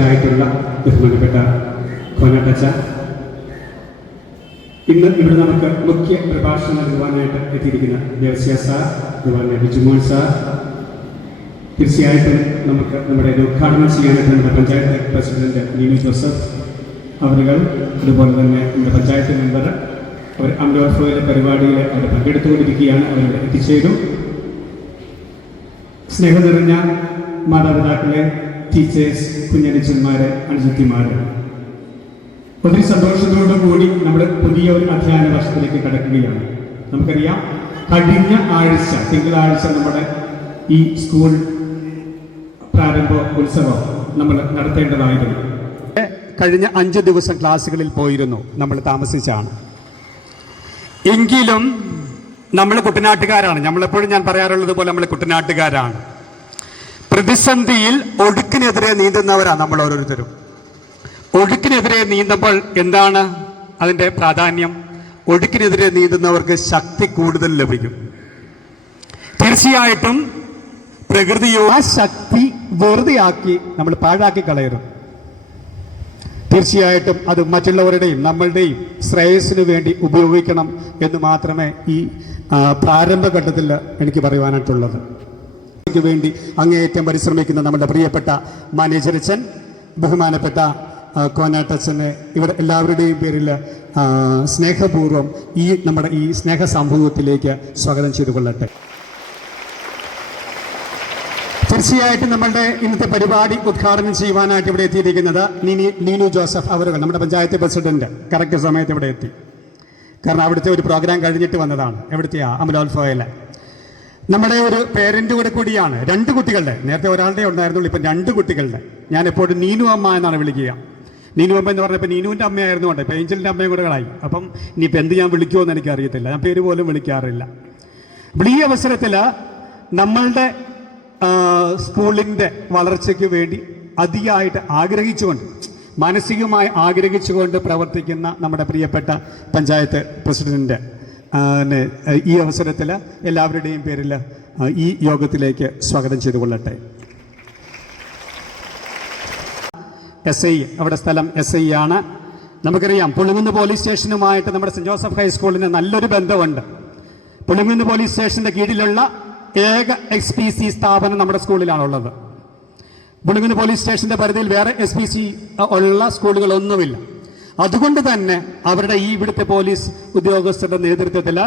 മാനേജറായിട്ടുള്ള ബഹുമാനപ്പെട്ട കോനാട്ടച്ച. ഇന്ന് ഇവിടെ നമുക്ക് മുഖ്യ പ്രഭാഷണം നൽകുവാനായിട്ട് എത്തിയിരിക്കുന്ന ദേവസ്യ സാർ അതുപോലെ ബിജുമോൻ സാർ. തീർച്ചയായിട്ടും നമുക്ക് നമ്മുടെ ഉദ്ഘാടനം ചെയ്യാനായിട്ട് നമ്മുടെ പഞ്ചായത്ത് പ്രസിഡന്റ് നീനി ജോസഫ് അവരുകൾ അതുപോലെ തന്നെ നമ്മുടെ പഞ്ചായത്ത് മെമ്പർ അവർ അംബോഫോയിലെ പരിപാടിയിൽ അവർ പങ്കെടുത്തുകൊണ്ടിരിക്കുകയാണ് അവരിവിടെ എത്തിച്ചേരും. സ്നേഹം നിറഞ്ഞ മാതാപിതാക്കളെ ടീച്ചേഴ്സ് കുഞ്ഞനുച്ചന്മാരെ അനുജത്തിമാരെ. ഒത്തിരി സന്തോഷത്തോടു കൂടി നമ്മുടെ പുതിയ ഒരു അധ്യയന വർഷത്തിലേക്ക് കടക്കുകയാണ്. നമുക്കറിയാം കഴിഞ്ഞ ആഴ്ച തിങ്കളാഴ്ച നമ്മുടെ ഈ സ്കൂൾ പ്രാരംഭ ഉത്സവം നമ്മൾ നടത്തേണ്ടതായിരുന്നു. കഴിഞ്ഞ അഞ്ച് ദിവസം ക്ലാസ്സുകളിൽ പോയിരുന്നു നമ്മൾ താമസിച്ചാണ്. എങ്കിലും നമ്മൾ കുട്ടനാട്ടുകാരാണ്. നമ്മളെപ്പോഴും ഞാൻ പറയാറുള്ളത് പോലെ നമ്മൾ കുട്ടനാട്ടുകാരാണ്. പ്രതിസന്ധിയിൽ ഒഴുക്കിനെതിരെ നീന്തുന്നവരാ നമ്മൾ ഓരോരുത്തരും ഒഴുക്കിനെതിരെ നീന്തുമ്പോൾ എന്താണ് അതിന്റെ പ്രാധാന്യം? ഒഴുക്കിനെതിരെ നീന്തുന്നവർക്ക് ശക്തി കൂടുതൽ ലഭിക്കും. തീർച്ചയായിട്ടും പ്രകൃതിയോ ആ ശക്തി വെറുതെയാക്കി നമ്മൾ പാഴാക്കി കളയരുത്. തീർച്ചയായിട്ടും അത് മറ്റുള്ളവരുടെയും നമ്മളുടെയും ശ്രേയസ്സിന് വേണ്ടി ഉപയോഗിക്കണം എന്ന് മാത്രമേ ഈ പ്രാരംഭഘട്ടത്തിൽ എനിക്ക് പറയുവാനായിട്ടുള്ളത്. ക്ക് വേണ്ടി അങ്ങേയറ്റം പരിശ്രമിക്കുന്ന നമ്മുടെ പ്രിയപ്പെട്ട മാനേജരച്ചൻ ബഹുമാനപ്പെട്ട കോനാട്ടച്ചന് ഇവർ എല്ലാവരുടെയും പേരിൽ സ്നേഹപൂർവം ഈ നമ്മുടെ ഈ സ്നേഹ സംഭവത്തിലേക്ക് സ്വാഗതം ചെയ്തു കൊള്ളട്ടെ. തീർച്ചയായിട്ടും നമ്മളുടെ ഇന്നത്തെ പരിപാടി ഉദ്ഘാടനം ചെയ്യുവാനായിട്ട് ഇവിടെ എത്തിയിരിക്കുന്നത് നീനി നീനു ജോസഫ് അവരുകൾ നമ്മുടെ പഞ്ചായത്ത് പ്രസിഡന്റ് കറക്റ്റ് സമയത്ത് ഇവിടെ എത്തി. കാരണം അവിടുത്തെ ഒരു പ്രോഗ്രാം കഴിഞ്ഞിട്ട് വന്നതാണ് എവിടുത്തെയാ? അമലോത്സവയിലെ നമ്മുടെ ഒരു പേരന്റ് കൂടെ കൂടിയാണ്. രണ്ട് കുട്ടികളുടെ. നേരത്തെ ഒരാളുടെ ഉണ്ടായിരുന്നുള്ളൂ ഇപ്പം രണ്ട് കുട്ടികളുടെ. ഞാൻ എപ്പോഴും നീനു അമ്മ എന്നാണ് വിളിക്കുക. നീനു അമ്മ എന്ന് പറഞ്ഞപ്പോൾ നീനുവിന്റെ അമ്മയായിരുന്നു കൊണ്ട് ഇപ്പം ഏഞ്ചലിന്റെ അമ്മയും കൂടെ കളായി അപ്പം ഇനിയിപ്പോൾ എന്ത് ഞാൻ വിളിക്കുമോ എന്ന് എനിക്കറിയത്തില്ല. ഞാൻ പേര് പോലും വിളിക്കാറില്ല. അപ്പോൾ ഈ അവസരത്തിൽ നമ്മളുടെ സ്കൂളിന്റെ വളർച്ചയ്ക്ക് വേണ്ടി അതിയായിട്ട് ആഗ്രഹിച്ചുകൊണ്ട് മാനസികമായി ആഗ്രഹിച്ചുകൊണ്ട് പ്രവർത്തിക്കുന്ന നമ്മുടെ പ്രിയപ്പെട്ട പഞ്ചായത്ത് പ്രസിഡന്റ് ആ, നെ, ഈ അവസരത്തിൽ എല്ലാവരുടെയും പേരിൽ ഈ യോഗത്തിലേക്ക് സ്വാഗതം ചെയ്തു കൊള്ളട്ടെ എസ് ഐ അവിടെ സ്ഥലം എസ് ഐ ആണ്. നമുക്കറിയാം പുളിങ്ങുന്ന് പോലീസ് സ്റ്റേഷനുമായിട്ട് നമ്മുടെ സെന്റ് ജോസഫ് ഹൈസ്കൂളിന് നല്ലൊരു ബന്ധമുണ്ട്. പുളിങ്ങുന്ന് പോലീസ് സ്റ്റേഷന്റെ കീഴിലുള്ള ഏക എക്സ് പി സി സ്ഥാപനം നമ്മുടെ സ്കൂളിലാണുള്ളത്. പുളിങ്ങുന്ന് പോലീസ് സ്റ്റേഷന്റെ പരിധിയിൽ വേറെ എസ് പി സി ഉള്ള സ്കൂളുകളൊന്നുമില്ല. അതുകൊണ്ട് തന്നെ അവരുടെ ഈ ഇവിടുത്തെ പോലീസ് ഉദ്യോഗസ്ഥരുടെ നേതൃത്വത്തിൽ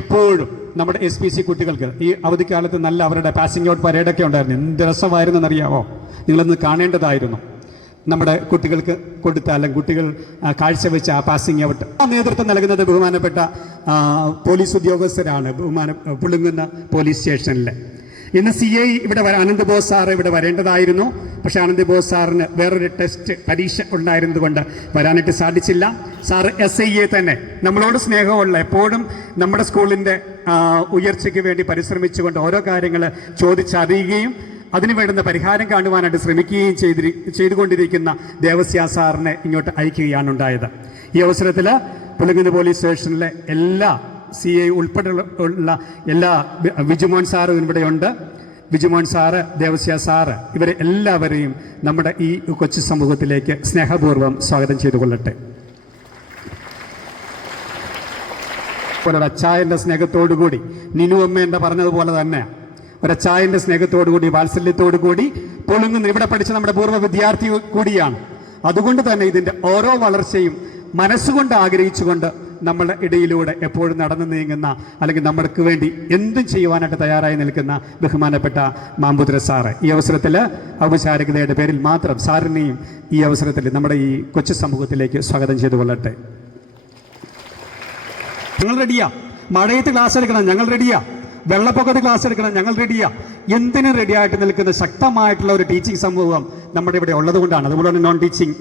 എപ്പോഴും നമ്മുടെ എസ് പി സി കുട്ടികൾക്ക് ഈ അവധിക്കാലത്ത് നല്ല അവരുടെ പാസിംഗ് ഔട്ട് പരേഡൊക്കെ ഉണ്ടായിരുന്നു. എന്ത് രസമായിരുന്നു എന്നറിയാമോ നിങ്ങളൊന്ന് കാണേണ്ടതായിരുന്നു. നമ്മുടെ കുട്ടികൾക്ക് കൊടുത്ത അല്ലെങ്കിൽ കുട്ടികൾ കാഴ്ചവെച്ച ആ പാസിംഗ് ഔട്ട് ആ നേതൃത്വം നൽകുന്നത് ബഹുമാനപ്പെട്ട പോലീസ് ഉദ്യോഗസ്ഥരാണ് ബഹുമാന പുളുങ്ങുന്ന പോലീസ് സ്റ്റേഷനിലെ. ഇന്ന് സി ഐ ഇവിടെ ആനന്ദ് ബോസ് സാർ ഇവിടെ വരേണ്ടതായിരുന്നു. പക്ഷെ അനന്ത് ബോസ് സാറിന് വേറൊരു ടെസ്റ്റ് പരീക്ഷ ഉണ്ടായിരുന്നതുകൊണ്ട് വരാനായിട്ട് സാധിച്ചില്ല. സാറ് എസ് ഐ എ തന്നെ. നമ്മളോട് സ്നേഹമുള്ള എപ്പോഴും നമ്മുടെ സ്കൂളിന്റെ ഉയർച്ചയ്ക്ക് വേണ്ടി പരിശ്രമിച്ചുകൊണ്ട് ഓരോ കാര്യങ്ങൾ ചോദിച്ചറിയുകയും അതിനു വേണ്ടുന്ന പരിഹാരം കാണുവാനായിട്ട് ശ്രമിക്കുകയും ചെയ്തി ചെയ്തുകൊണ്ടിരിക്കുന്ന ദേവസ്യ സാറിനെ ഇങ്ങോട്ട് അയക്കുകയാണ് ഉണ്ടായത്. ഈ അവസരത്തിൽ പുലങ്ങുന്ന് പോലീസ് സ്റ്റേഷനിലെ എല്ലാ സി ഐ ഉൾപ്പെടെയുള്ള എല്ലാ വിജുമോൻ സാറും ഇവിടെയുണ്ട്. വിജുമോൻ സാറ് ദേവസ്യ സാറ് ഇവരെ എല്ലാവരെയും നമ്മുടെ ഈ കൊച്ചു സമൂഹത്തിലേക്ക് സ്നേഹപൂർവം സ്വാഗതം ചെയ്തു കൊള്ളട്ടെ ഒരച്ചായന്റെ സ്നേഹത്തോടുകൂടി നിനു അമ്മ എന്ന് പറഞ്ഞതുപോലെ തന്നെ. ഒരച്ചായന്റെ സ്നേഹത്തോടുകൂടി വാത്സല്യത്തോടു കൂടി പൊളുങ്ങുന്ന ഇവിടെ പഠിച്ച നമ്മുടെ പൂർവ വിദ്യാർത്ഥി കൂടിയാണ്. അതുകൊണ്ട് തന്നെ ഇതിന്റെ ഓരോ വളർച്ചയും മനസ്സുകൊണ്ട് ആഗ്രഹിച്ചുകൊണ്ട് നമ്മുടെ ഇടയിലൂടെ എപ്പോഴും നടന്നു നീങ്ങുന്ന അല്ലെങ്കിൽ നമ്മൾക്ക് വേണ്ടി എന്തും ചെയ്യുവാനായിട്ട് തയ്യാറായി നിൽക്കുന്ന ബഹുമാനപ്പെട്ട മാമ്പുദ്ര സാറ്. ഈ അവസരത്തിൽ ഔപചാരികതയുടെ പേരിൽ മാത്രം സാറിനെയും ഈ അവസരത്തിൽ നമ്മുടെ ഈ കൊച്ചു സമൂഹത്തിലേക്ക് സ്വാഗതം ചെയ്തു കൊള്ളട്ടെ. ഞങ്ങൾ റെഡിയാ മഴയത്ത് ക്ലാസ് എടുക്കണം ഞങ്ങൾ റെഡിയാ വെള്ളപ്പൊക്കത്ത് ക്ലാസ് എടുക്കണം ഞങ്ങൾ റെഡിയാ എന്തിനും റെഡിയായിട്ട് നിൽക്കുന്ന ശക്തമായിട്ടുള്ള ഒരു ടീച്ചിങ് സമൂഹം നമ്മുടെ ഇവിടെ ഉള്ളതുകൊണ്ടാണ്. അതുപോലെ തന്നെ നോൺ ടീച്ചിങ്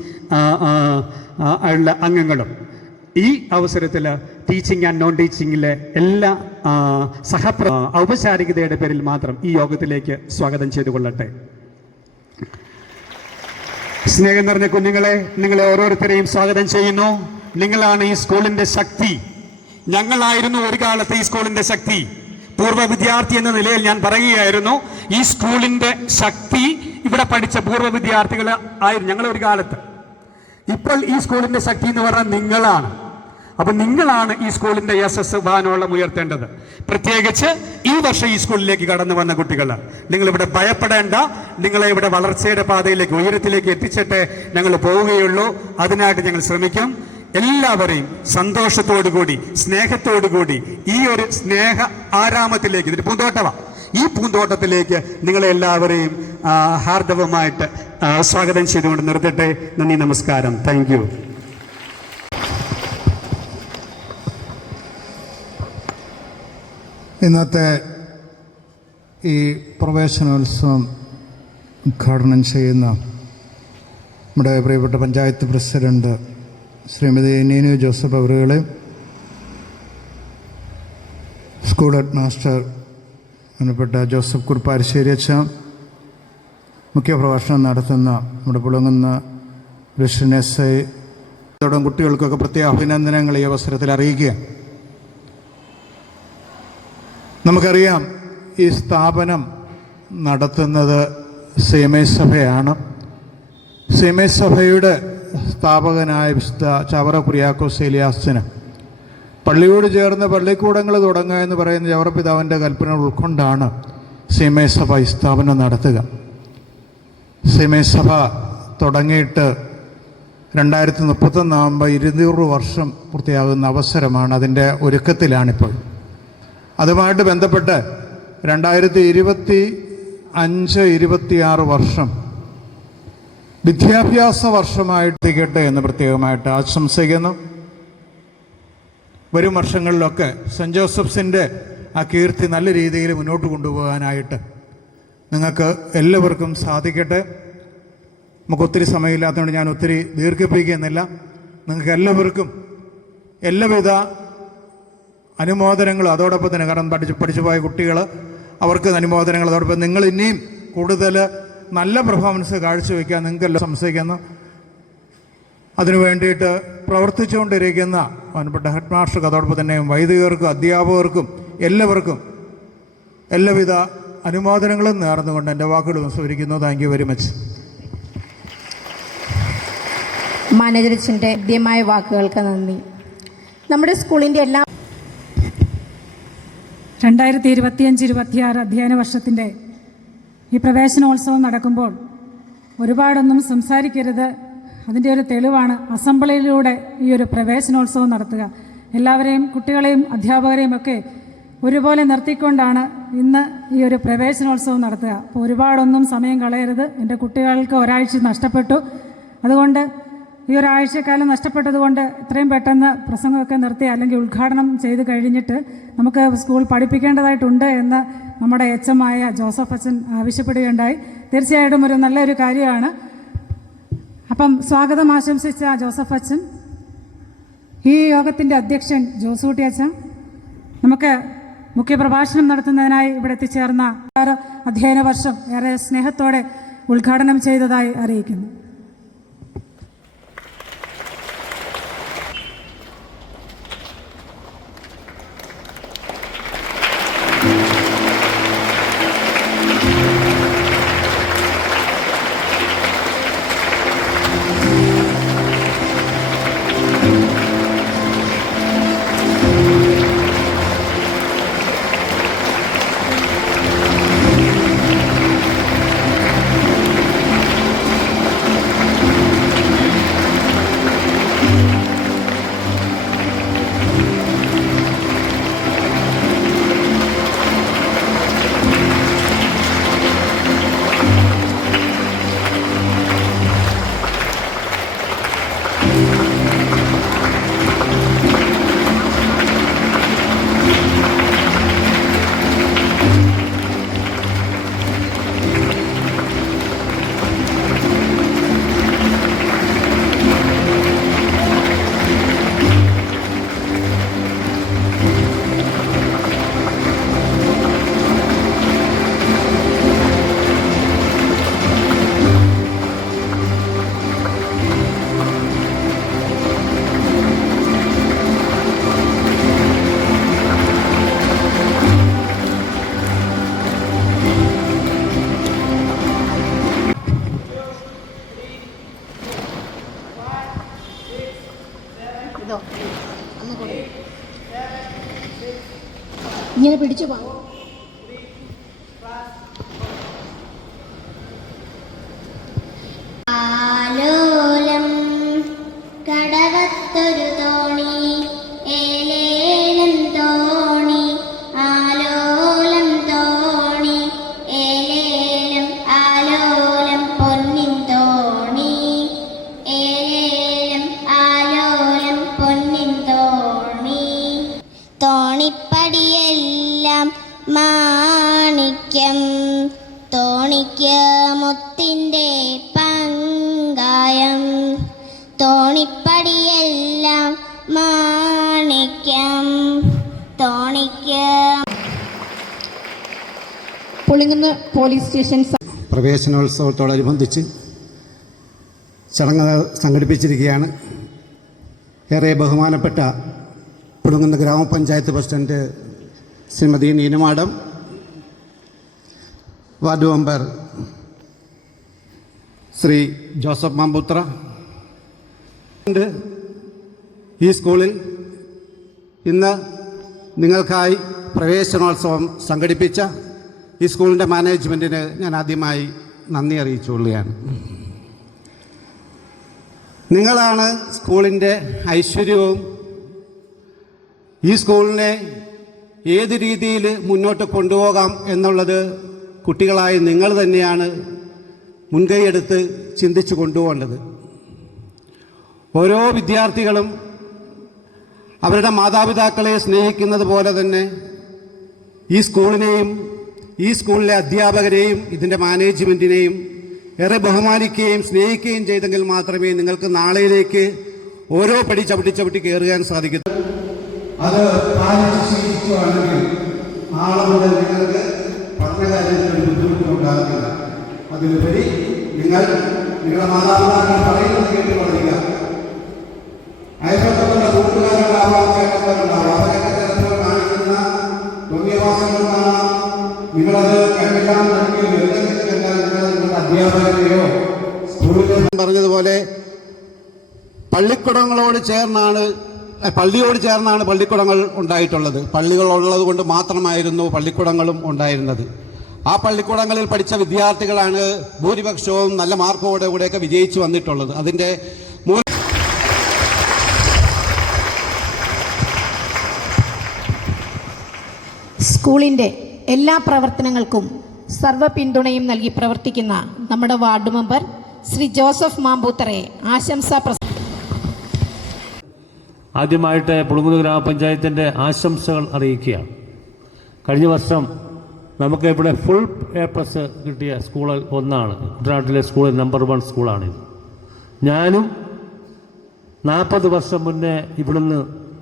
ഉള്ള അംഗങ്ങളും. ഈ അവസരത്തിൽ ടീച്ചിങ് ആൻഡ് നോൺ ടീച്ചിങ്ങിലെ എല്ലാ സഹപ്ര ഔപചാരികതയുടെ പേരിൽ മാത്രം ഈ യോഗത്തിലേക്ക് സ്വാഗതം ചെയ്തു കൊള്ളട്ടെ സ്നേഹം നിറഞ്ഞ കുഞ്ഞുങ്ങളെ നിങ്ങളെ ഓരോരുത്തരെയും സ്വാഗതം ചെയ്യുന്നു. നിങ്ങളാണ് ഈ സ്കൂളിന്റെ ശക്തി. ഞങ്ങളായിരുന്നു ഒരു കാലത്ത് ഈ സ്കൂളിന്റെ ശക്തി. പൂർവ വിദ്യാർത്ഥി എന്ന നിലയിൽ ഞാൻ പറയുകയായിരുന്നു ഈ സ്കൂളിന്റെ ശക്തി ഇവിടെ പഠിച്ച പൂർവ വിദ്യാർത്ഥികൾ ആയിരുന്നു ഞങ്ങൾ ഒരു കാലത്ത്. ഇപ്പോൾ ഈ സ്കൂളിന്റെ ശക്തി എന്ന് പറഞ്ഞാൽ നിങ്ങളാണ്. അപ്പൊ നിങ്ങളാണ് ഈ സ്കൂളിന്റെ എസ് വാനോളം ഉയർത്തേണ്ടത്. പ്രത്യേകിച്ച് ഈ വർഷം ഈ സ്കൂളിലേക്ക് കടന്നു വന്ന കുട്ടികൾ. നിങ്ങൾ ഇവിടെ ഭയപ്പെടേണ്ട നിങ്ങളെ ഇവിടെ വളർച്ചയുടെ പാതയിലേക്ക് ഉയരത്തിലേക്ക് എത്തിച്ചിട്ട് ഞങ്ങൾ പോവുകയുള്ളൂ. അതിനായിട്ട് ഞങ്ങൾ ശ്രമിക്കും. എല്ലാവരെയും സന്തോഷത്തോടുകൂടി സ്നേഹത്തോടുകൂടി ഈ ഒരു സ്നേഹ ആരാമത്തിലേക്ക് ഇതിന് പൂന്തോട്ടമാണ് ഈ പൂന്തോട്ടത്തിലേക്ക് നിങ്ങളെ എല്ലാവരെയും ഹാർദവമായിട്ട് സ്വാഗതം ചെയ്തുകൊണ്ട് നിർത്തട്ടെ. നന്ദി നമസ്കാരം. താങ്ക് യു ഇന്നത്തെ ഈ പ്രവേശനോത്സവം ഉദ്ഘാടനം ചെയ്യുന്ന നമ്മുടെ പ്രിയപ്പെട്ട പഞ്ചായത്ത് പ്രസിഡന്റ് ശ്രീമതി നീനു ജോസഫ് അവരുകളെയും സ്കൂൾ ഹെഡ് മാസ്റ്റർ ബഹുമാനപ്പെട്ട ജോസഫ് കുറുപ്പാരിശ്ശേരി അച്ഛ മുഖ്യപ്രഭാഷണം നടത്തുന്ന നമ്മുടെ പുളങ്ങുന്ന കൃഷ്ണൻ എസ് ഐ. ഇതോടും കുട്ടികൾക്കൊക്കെ പ്രത്യേക അഭിനന്ദനങ്ങൾ ഈ അവസരത്തിൽ അറിയിക്കുക. നമുക്കറിയാം ഈ സ്ഥാപനം നടത്തുന്നത് സീമേ സഭയാണ്. സീമേ സഭയുടെ സ്ഥാപകനായ വിശുദ്ധ ചവറ കുര്യാക്കോസ് ഏലിയാസിന് പള്ളിയോട് ചേർന്ന് പള്ളിക്കൂടങ്ങൾ തുടങ്ങുക എന്ന് പറയുന്ന ജവറപിതാവിന്റെ കൽപ്പന ഉൾക്കൊണ്ടാണ് സഭ സ്ഥാപനം നടത്തുക. സഭ തുടങ്ങിയിട്ട് രണ്ടായിരത്തി മുപ്പത്തൊന്നാകുമ്പോൾ ഇരുന്നൂറ് വർഷം പൂർത്തിയാകുന്ന അവസരമാണ് അതിന്റെ ഒരുക്കത്തിലാണിപ്പോൾ. അതുമായിട്ട് ബന്ധപ്പെട്ട് രണ്ടായിരത്തി ഇരുപത്തി അഞ്ച് ഇരുപത്തിയാറ് വർഷം വിദ്യാഭ്യാസ വർഷമായിട്ട് വർഷമായിട്ടിരിക്കട്ടെ എന്ന് പ്രത്യേകമായിട്ട് ആശംസിക്കുന്നു. വരും വർഷങ്ങളിലൊക്കെ സെന്റ് ജോസഫ്സിന്റെ ആ കീർത്തി നല്ല രീതിയിൽ മുന്നോട്ട് കൊണ്ടുപോകാനായിട്ട് നിങ്ങൾക്ക് എല്ലാവർക്കും സാധിക്കട്ടെ. നമുക്ക് ഒത്തിരി സമയമില്ലാത്തതുകൊണ്ട് ഞാൻ ഒത്തിരി ദീർഘിപ്പിക്കുന്നില്ല. നിങ്ങൾക്ക് എല്ലാവർക്കും എല്ലാവിധ അനുമോദനങ്ങളും അതോടൊപ്പം തന്നെ കാരണം പഠിച്ച് പഠിച്ചു പോയ കുട്ടികൾ അവർക്ക് അനുമോദനങ്ങൾ അതോടൊപ്പം നിങ്ങൾ ഇനിയും കൂടുതൽ നല്ല പെർഫോമൻസ് കാഴ്ചവെക്കാൻ നിങ്ങൾക്കെല്ലാം സംശയിക്കുന്നു. അതിനു വേണ്ടിയിട്ട് പ്രവർത്തിച്ചുകൊണ്ടിരിക്കുന്ന ബഹുമാനപ്പെട്ട ഹെഡ് മാസ്റ്റർക്ക് അതോടൊപ്പം തന്നെ വൈദികർക്കും അധ്യാപകർക്കും എല്ലാവർക്കും എല്ലാവിധ അനുമോദനങ്ങളും നേർന്നുകൊണ്ട് എന്റെ വാക്കുകൾ സ്വീകരിക്കുന്നു താങ്ക് യു വെരി മച്ച് മാനേജർച്ചിന്റെ ഹൃദ്യമായ വാക്കുകൾക്ക് നന്ദി. നമ്മുടെ സ്കൂളിന്റെ എല്ലാ രണ്ടായിരത്തി ഇരുപത്തിയഞ്ച് ഇരുപത്തിയാറ് അധ്യയന വർഷത്തിന്റെ ഈ പ്രവേശനോത്സവം നടക്കുമ്പോൾ ഒരുപാടൊന്നും സംസാരിക്കരുത്. അതിന്റെ ഒരു തെളിവാണ് അസംബ്ലിയിലൂടെ ഈ ഒരു പ്രവേശനോത്സവം നടത്തുക. എല്ലാവരെയും കുട്ടികളെയും അധ്യാപകരെയും ഒക്കെ ഒരുപോലെ നിർത്തിക്കൊണ്ടാണ് ഇന്ന് ഈ ഒരു പ്രവേശനോത്സവം നടത്തുക. അപ്പോൾ ഒരുപാടൊന്നും സമയം കളയരുത്. എന്റെ കുട്ടികൾക്ക് ഒരാഴ്ച നഷ്ടപ്പെട്ടു. അതുകൊണ്ട് ഈ ഒരാഴ്ചക്കാലം നഷ്ടപ്പെട്ടതുകൊണ്ട് ഇത്രയും പെട്ടെന്ന് പ്രസംഗമൊക്കെ നിർത്തി അല്ലെങ്കിൽ ഉദ്ഘാടനം ചെയ്ത് കഴിഞ്ഞിട്ട് നമുക്ക് സ്കൂൾ പഠിപ്പിക്കേണ്ടതായിട്ടുണ്ട് എന്ന് നമ്മുടെ എച്ചമായ ജോസഫ് അച്ഛൻ ആവശ്യപ്പെടുകയുണ്ടായി. തീർച്ചയായിട്ടും ഒരു നല്ലൊരു കാര്യമാണ്. അപ്പം സ്വാഗതം ആശംസിച്ച ജോസഫ് അച്ഛൻ ഈ യോഗത്തിന്റെ അധ്യക്ഷൻ ജോസൂട്ടി അച്ഛൻ നമുക്ക് മുഖ്യപ്രഭാഷണം നടത്തുന്നതിനായി ഇവിടെ എത്തിച്ചേർന്ന അധ്യയന വർഷം ഏറെ സ്നേഹത്തോടെ ഉദ്ഘാടനം ചെയ്തതായി അറിയിക്കുന്നു. ഇങ്ങനെ പിടിച്ചു പോകാം പോലീസ് സ്റ്റേഷൻ പ്രവേശനോത്സവത്തോടനുബന്ധിച്ച് ചടങ്ങ് സംഘടിപ്പിച്ചിരിക്കുകയാണ്. ഏറെ ബഹുമാനപ്പെട്ട പുടുങ്ങുന്ന ഗ്രാമപഞ്ചായത്ത് പ്രസിഡന്റ് ശ്രീമതി നീനമാടം വാർഡ് മെമ്പർ ശ്രീ ജോസഫ് മാമ്പുത്ര. ഈ സ്കൂളിൽ ഇന്ന് നിങ്ങൾക്കായി പ്രവേശനോത്സവം സംഘടിപ്പിച്ച ഈ സ്കൂളിന്റെ മാനേജ്മെന്റിന് ഞാൻ ആദ്യമായി നന്ദി അറിയിച്ചുകൊള്ളുകയാണ്. നിങ്ങളാണ് സ്കൂളിന്റെ ഐശ്വര്യവും ഈ സ്കൂളിനെ ഏത് രീതിയിൽ മുന്നോട്ട് കൊണ്ടുപോകാം എന്നുള്ളത് കുട്ടികളായ നിങ്ങൾ തന്നെയാണ് മുൻകൈയെടുത്ത് ചിന്തിച്ചു കൊണ്ടുപോകേണ്ടത്. ഓരോ വിദ്യാർത്ഥികളും അവരുടെ മാതാപിതാക്കളെ സ്നേഹിക്കുന്നത് പോലെ തന്നെ ഈ സ്കൂളിനെയും ഈ സ്കൂളിലെ അധ്യാപകരെയും ഇതിന്റെ മാനേജ്മെന്റിനെയും ഏറെ ബഹുമാനിക്കുകയും സ്നേഹിക്കുകയും ചെയ്തെങ്കിൽ മാത്രമേ നിങ്ങൾക്ക് നാളെയിലേക്ക് ഓരോ പടി ചവിട്ടി ചവിട്ടി കയറുവാൻ സാധിക്കൂ. അത് ശീലിക്കുകയാണെങ്കിൽ നാളെ മുതൽ നിങ്ങൾക്ക് പഠന കാര്യത്തിൽ ഒരു ബുദ്ധിമുട്ടുണ്ടാകുന്നില്ല അതിലുപരി നിങ്ങൾ നിങ്ങളുടെ മാതാപിതാക്കൾ പറയുന്നത് കേട്ട് പഠിക്കുക അയൽപക്കത്തുള്ള കൂട്ടുകാരുണ്ടാവാം ചേട്ടന്മാരുണ്ടാവാം പറഞ്ഞതുപോലെ പള്ളിക്കുടങ്ങളോട് ചേർന്നാണ് പള്ളിയോട് ചേർന്നാണ് പള്ളിക്കുടങ്ങൾ ഉണ്ടായിട്ടുള്ളത്. പള്ളികൾ ഉള്ളത് കൊണ്ട് മാത്രമായിരുന്നു പള്ളിക്കുടങ്ങളും ഉണ്ടായിരുന്നത്. ആ പള്ളിക്കുടങ്ങളിൽ പഠിച്ച വിദ്യാർത്ഥികളാണ് ഭൂരിപക്ഷവും നല്ല മാർക്കോടെ കൂടെയൊക്കെ വിജയിച്ചു വന്നിട്ടുള്ളത്. അതിന്റെ സ്കൂളിന്റെ എല്ലാ പ്രവർത്തനങ്ങൾക്കും സർവ പിന്തുണയും നൽകി പ്രവർത്തിക്കുന്ന നമ്മുടെ വാർഡ് മെമ്പർ ശ്രീ ജോസഫ് മാമ്പൂത്തറയെ ആശംസാ പ്രസ ആദ്യമായിട്ട് പുളുങ്കുന്ന് ഗ്രാമപഞ്ചായത്തിന്റെ ആശംസകൾ അറിയിക്കുകയാണ്. കഴിഞ്ഞ വർഷം നമുക്ക് ഇവിടെ ഫുൾ എ പ്ലസ് കിട്ടിയ സ്കൂൾ ഒന്നാണ്. കുട്ടനാട്ടിലെ സ്കൂൾ നമ്പർ വൺ സ്കൂളാണിത് ഞാനും നാൽപ്പത് വർഷം മുന്നേ ഇവിടുന്ന്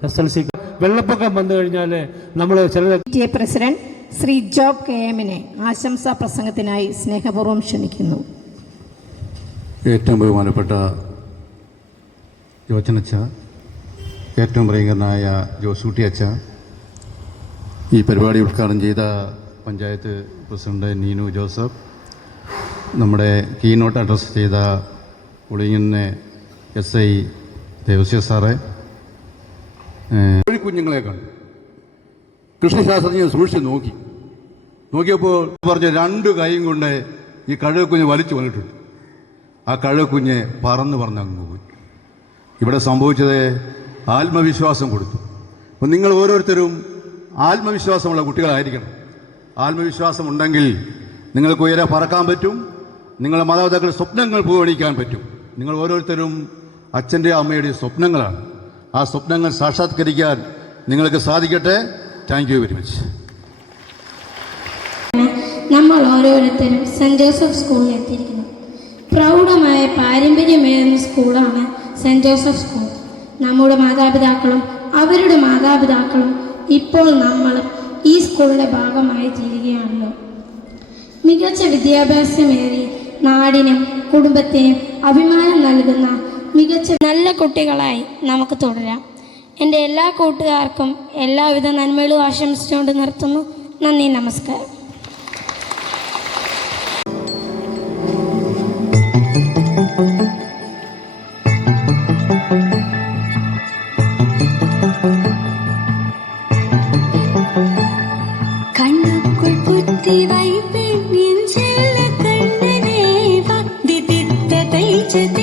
എസ് എൽ സി വെള്ളപ്പൊക്കം വന്നു കഴിഞ്ഞാൽ നമ്മൾ ചില പ്രസിഡന്റ് ശ്രീ ജോബ് കെ എമ്മിനെ ആശംസാ പ്രസംഗത്തിനായി സ്നേഹപൂർവം ക്ഷണിക്കുന്നു. ഏറ്റവും ബഹുമാനപ്പെട്ട യോജനച്ച ഏറ്റവും പ്രിയങ്കരനായ ജോസൂട്ടി അച്ഛ ഈ പരിപാടി ഉദ്ഘാടനം ചെയ്ത പഞ്ചായത്ത് പ്രസിഡന്റ് നീനു ജോസഫ് നമ്മുടെ കീനോട്ട് അഡ്രസ്സ് ചെയ്ത ഒളിങ്ങുന്ന എസ് ഐ ദേവസ്യ സാറേ കുഞ്ഞുങ്ങളെ കണ്ടു. കൃഷിശാസ്ത്രജ്ഞൻ സൂക്ഷിച്ച് നോക്കി. നോക്കിയപ്പോൾ പറഞ്ഞ രണ്ട് കൈയും കൊണ്ട് ഈ കഴുകുഞ്ഞ് വലിച്ചു വന്നിട്ടുണ്ട്. ആ കഴുകുഞ്ഞ് പറന്ന് പറഞ്ഞ് അങ്ങ് പോയി. ഇവിടെ സംഭവിച്ചത് ആത്മവിശ്വാസം കൊടുത്തു. അപ്പം നിങ്ങൾ ഓരോരുത്തരും ആത്മവിശ്വാസമുള്ള കുട്ടികളായിരിക്കണം. ആത്മവിശ്വാസം ഉണ്ടെങ്കിൽ നിങ്ങൾക്ക് ഉയരെ പറക്കാൻ പറ്റും. നിങ്ങളുടെ മാതാപിതാക്കളുടെ സ്വപ്നങ്ങൾ പൂവണിക്കാൻ പറ്റും. നിങ്ങൾ ഓരോരുത്തരും അച്ഛന്റെ അമ്മയുടെ സ്വപ്നങ്ങളാണ്. ആ സ്വപ്നങ്ങൾ സാക്ഷാത്കരിക്കാൻ നിങ്ങൾക്ക് സാധിക്കട്ടെ. താങ്ക് യു വെരി മച്ച് നമ്മൾ ഓരോരുത്തരും സെന്റ് ജോസഫ് സ്കൂളിൽ എത്തിയിരിക്കുന്നു. പ്രൗഢമായ പാരമ്പര്യമേറുന്ന സ്കൂളാണ് സെന്റ് ജോസഫ് സ്കൂൾ. നമ്മുടെ മാതാപിതാക്കളും അവരുടെ മാതാപിതാക്കളും ഇപ്പോൾ നമ്മളും ഈ സ്കൂളിന്റെ ഭാഗമായി തീരുകയാണല്ലോ. മികച്ച വിദ്യാഭ്യാസമേറി നാടിനും കുടുംബത്തിനും അഭിമാനം നൽകുന്ന മികച്ച നല്ല കുട്ടികളായി നമുക്ക് തുടരാം. എന്റെ എല്ലാ കൂട്ടുകാർക്കും എല്ലാവിധ നന്മകളും ആശംസിച്ചുകൊണ്ട് നിർത്തുന്നു. നന്ദി നമസ്കാരം. যেতে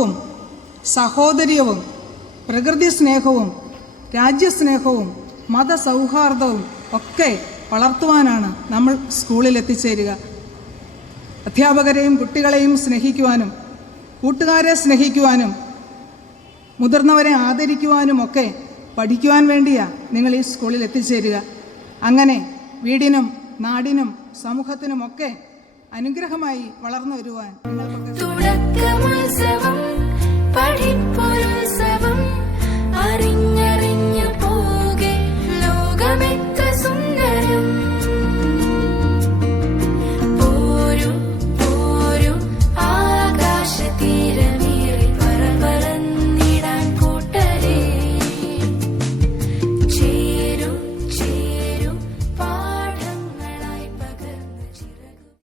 സ്നേഹവും സഹോദര്യവും പ്രകൃതി സ്നേഹവും രാജ്യസ്നേഹവും മതസൗഹാർദ്ദവും ഒക്കെ വളർത്തുവാനാണ് നമ്മൾ സ്കൂളിൽ എത്തിച്ചേരുക. അധ്യാപകരെയും കുട്ടികളെയും സ്നേഹിക്കുവാനും കൂട്ടുകാരെ സ്നേഹിക്കുവാനും മുതിർന്നവരെ ആദരിക്കുവാനും ഒക്കെ പഠിക്കുവാൻ വേണ്ടിയാണ് നിങ്ങൾ ഈ സ്കൂളിൽ എത്തിച്ചേരുക. അങ്ങനെ വീടിനും നാടിനും സമൂഹത്തിനുമൊക്കെ അനുഗ്രഹമായി വളർന്നു വരുവാൻ നിങ്ങൾക്കൊക്കെ படிப்போய்